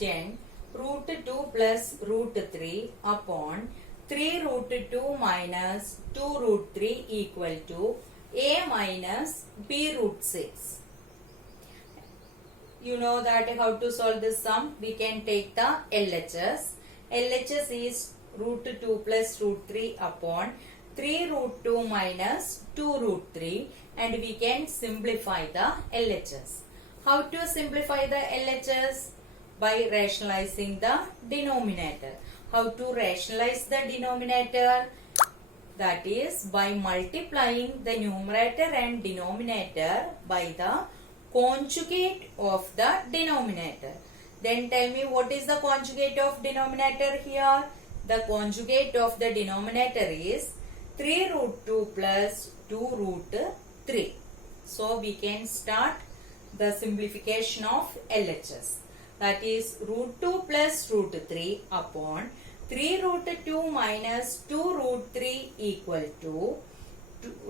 question, root 2 plus root 3 upon 3 root 2 minus 2 root 3 equal to a minus b root 6. You know that how to solve this sum. We can take the LHS. LHS is root 2 plus root 3 upon 3 root 2 minus 2 root 3, and we can simplify the LHS. How to simplify the LHS? By rationalizing the denominator. How to rationalize the denominator? That is by multiplying the numerator and denominator by the conjugate of the denominator. Then tell me, what is the conjugate of denominator here? The conjugate of the denominator is 3 root 2 plus 2 root 3. So we can start the simplification of LHS. That is root 2 plus root 3 upon 3 root 2 minus 2 root 3 equal to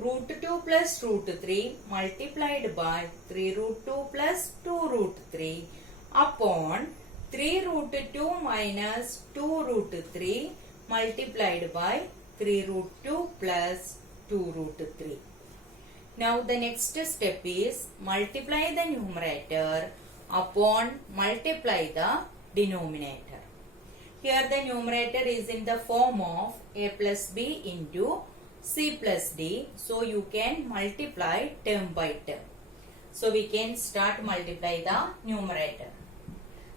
root 2 plus root 3 multiplied by 3 root 2 plus 2 root 3 upon 3 root 2 minus 2 root 3 multiplied by 3 root 2 plus 2 root 3. Now the next step is multiply the numerator upon multiply the denominator. Here the numerator is in the form of a plus b into c plus d. So you can multiply term by term. So we can start multiply the numerator.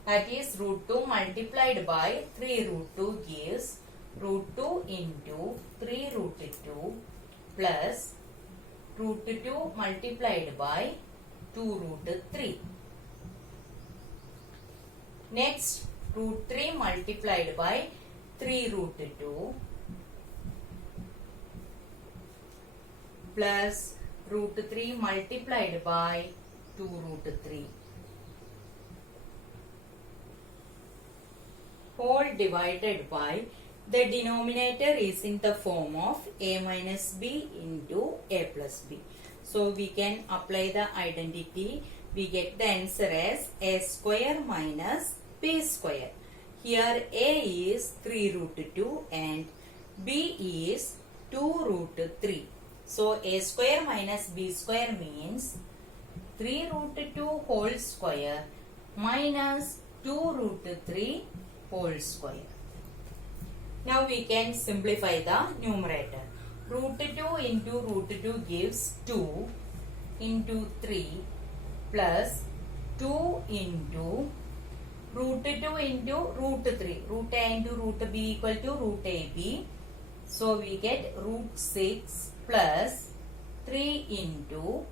That is root 2 multiplied by 3 root 2 gives root 2 into 3 root 2 plus root 2 multiplied by 2 root 3. Next, root 3 multiplied by 3 root 2 plus root 3 multiplied by 2 root 3 whole divided by the denominator is in the form of a minus b into a plus b. So we can apply the identity. We get the answer as a square minus b square. Here a is 3 root 2 and b is 2 root 3. So a square minus b square means 3 root 2 whole square minus 2 root 3 whole square. Now we can simplify the numerator. Root 2 into root 2 gives 2 into 3 plus 2 into root 2 into root 3. Root a into root b equal to root ab. So we get root 6 plus 3 into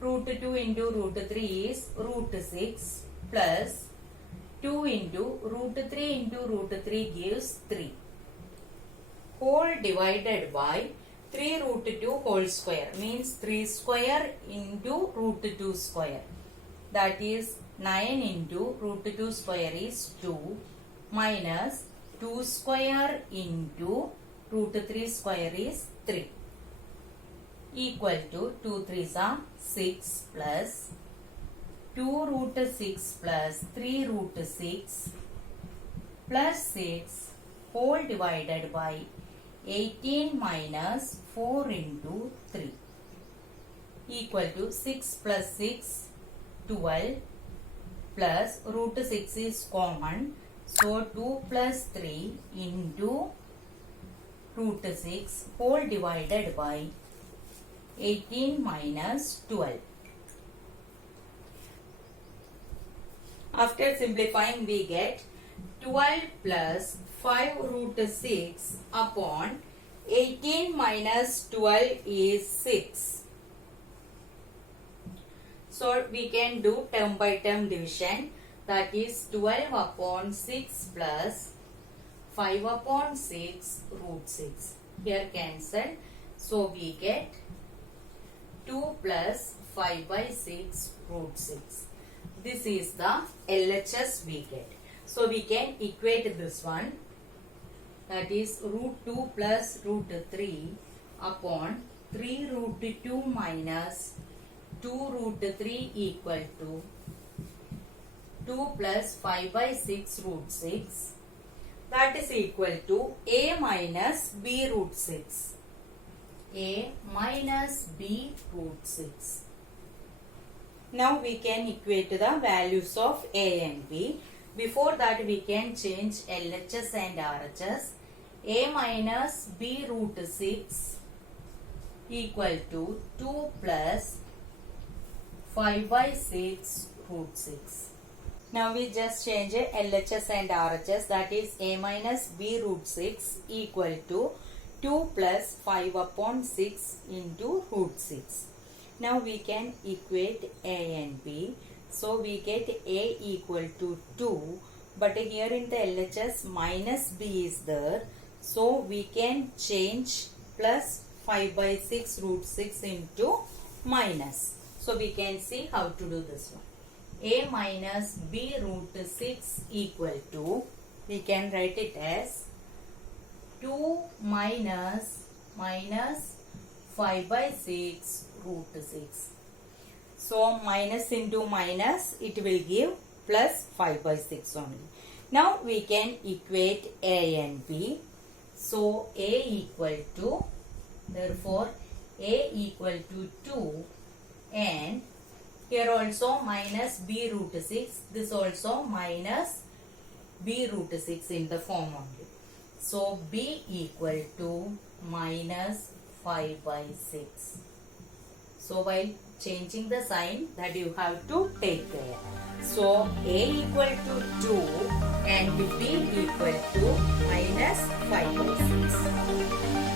root 2 into root 3 is root 6 plus 2 into root 3 into root 3 gives 3. Whole divided by 3 root 2 whole square means 3 square into root 2 square. That is 9 into root 2 square is 2 minus 2 square into root 3 square is 3 equal to 2 3s are 6 plus 2 root 6 plus 3 root 6 plus 6 whole divided by 18 minus 4 into 3 equal to 6 plus 6 12 plus root 6 is common. So 2 plus 3 into root 6 whole divided by 18 minus 12. After simplifying we get 12 plus 5 root 6 upon 18 minus 12 is 6. So we can do term by term division. That is 12 upon 6 plus 5 upon 6 root 6. Here cancel. So we get 2 plus 5 by 6 root 6. This is the LHS we get. So we can equate this one. That is root 2 plus root 3 upon 3 root 2 minus 2 root 3 equal to 2 plus 5 by 6 root 6, that is equal to a minus b root 6. A minus b root 6. Now we can equate the values of a and b. Before that we can change LHS and RHS. A minus b root 6 equal to 2 plus 5 by 6 root 6. Now we just change LHS and RHS, that is a minus b root 6 equal to 2 plus 5 upon 6 into root 6. Now we can equate a and b. So we get a equal to 2, but here in the LHS minus b is there. So we can change plus 5 by 6 root 6 into minus. So we can see how to do this one. A minus b root 6 equal to, we can write it as 2 minus 5 by 6 root 6. So minus into minus, it will give plus 5 by 6 only. Now we can equate a and b. So a equal to, therefore a equal to 2, and here also minus b root 6, this also minus b root 6 in the form only. So b equal to minus 5 by 6. So while changing the sign, that you have to take care. So a equal to 2 and b equal to minus 5 by 6.